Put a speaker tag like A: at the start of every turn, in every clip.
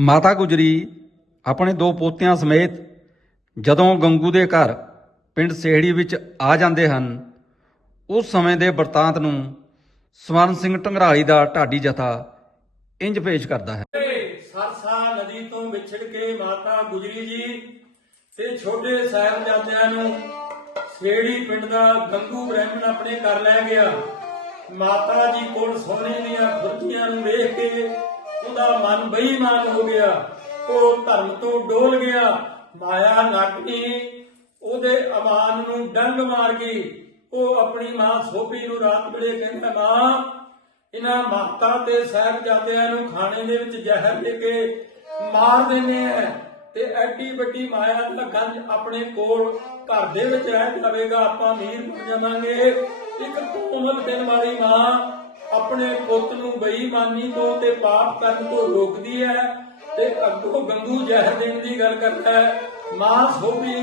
A: ਮਾਤਾ ਗੁਜਰੀ ਆਪਣੇ ਦੋ ਪੋਤਿਆਂ ਸਮੇਤ ਜਦੋਂ ਗੰਗੂ ਦੇ ਘਰ ਪਿੰਡ ਸੇਹੜੀ ਵਿੱਚ ਆ ਜਾਂਦੇ ਹਨ, ਉਸ ਸਮੇਂ ਦੇ ਵਰਤਾਂਤ ਨੂੰ ਸਵਰਨ ਸਿੰਘ ਢੰਗਰਾਲੀ ਦਾ ਢਾਡੀ ਜਥਾ ਇੰਜ ਪੇਸ਼ ਕਰਦਾ ਹੈ।
B: ਸਰਸਾ ਨਦੀ ਤੋਂ ਵਿਛੜ ਕੇ ਮਾਤਾ ਗੁਜਰੀ ਜੀ ਤੇ ਛੋਟੇ ਸਾਹਿਬਜ਼ਾਦਿਆਂ ਨੂੰ ਸਵੇੜੀ ਪਿੰਡ ਦਾ ਗੰਗੂ ਬ੍ਰਾਹਮਣ ਆਪਣੇ ਘਰ ਲੈ ਗਿਆ। ਮਾਤਾ ਜੀ ਕੋਲ ਸੋਨੇ ਦੀਆਂ ਖੁਰਜੀਆਂ ਨੂੰ ਵੇਖ ਕੇ ਉਹਦਾ ਮਨ ਬੇਈਮਾਨ ਹੋ ਗਿਆ। ਉਹ ਧਰਮ ਤੋਂ ਡੋਲ ਗਿਆ। ਮਾਇਆ ਨਾਟਕੀ ਉਹਦੇ ਅਮਾਨ ਨੂੰ ਡੰਗ ਮਾਰ ਗਈ ਉਹ ਆਪਣੀ ਮਾਂ ਸੋਭੀ ਨੂੰ ਰਾਤ ਵੇਲੇ ਕਹਿੰਦਾ, ਮਾਂ, ਇਹਨਾਂ ਮਾਤਾ ਤੇ ਸਾਹਿਬਜ਼ਾਦਿਆਂ ਨੂੰ ਖਾਣੇ ਦੇ ਵਿੱਚ ਜ਼ਹਿਰ ਦੇ ਕੇ ਮਾਰ ਦਿੰਦੇ ਆ ਤੇ ਐਡੀ ਵੱਡੀ ਮਾਇਆ ਦਾ ਗੰਜ ਆਪਣੇ ਕੋਲ ਘਰ ਦੇ ਵਿੱਚ ਰਹਿ ਜਾਵੇਗਾ। ਆਪਾਂ ਅਮੀਰ ਬਣ ਜਾਵਾਂਗੇ। ਇੱਕ ਕੋਮਲ ਦਿਲ ਵਾਲੀ ਮਾਂ ਆਪਣੇ ਪੁੱਤ ਨੂੰ ਬੇਈਮਾਨੀ ਤੋਂ ਤੇ ਪਾਪ ਕਰਨ ਤੋਂ ਰੋਕਦੀ ਹੈ ਤੇ ਅੱਗੋਂ ਗੰਗੂ ਜ਼ਹਿਰ ਦੇਣ ਦੀ ਗੱਲ ਕਰਦਾ ਹੈ, ਮਾਂ ਸੋਭੀ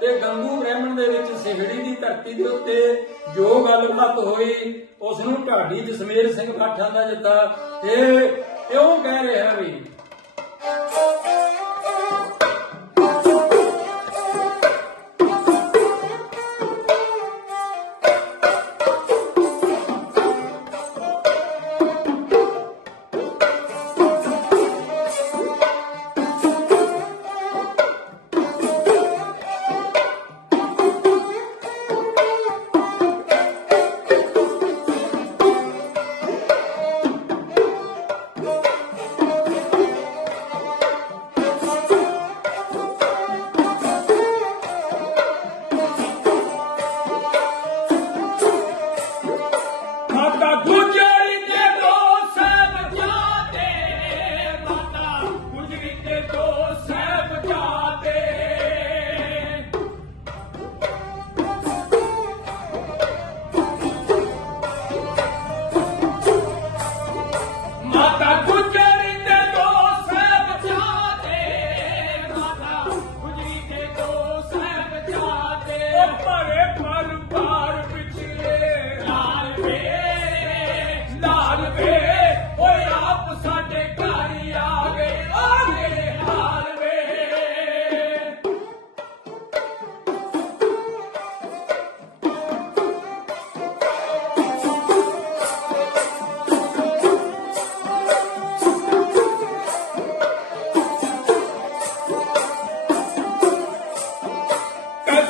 B: ਤੇ ਗੰਗੂ ਬ੍ਰਾਹਮਣ ਦੇ ਵਿੱਚ ਸਿਹੜੀ ਦੀ ਧਰਤੀ ਦੇ ਉੱਤੇ ਜੋ ਗੱਲਬਾਤ ਹੋਈ ਉਸ ਨੂੰ ਢਾਡੀ ਜਸਮੇਰ ਸਿੰਘ ਬਾਠਾਂ ਦਾ ਜੱਤਾ ਇਹ ਕਿਉਂ ਕਹਿ ਰਿਹਾ ਵੀ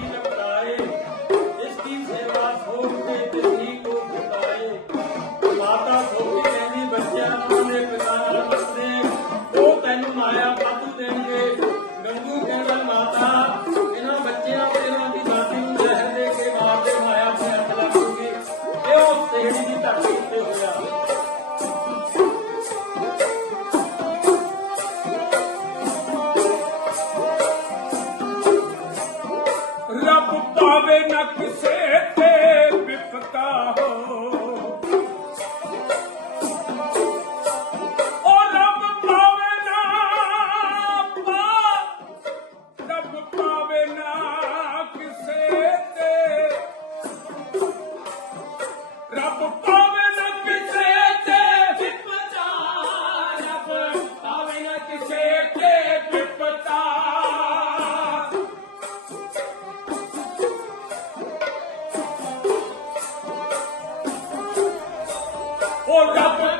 C: Thank you. forjado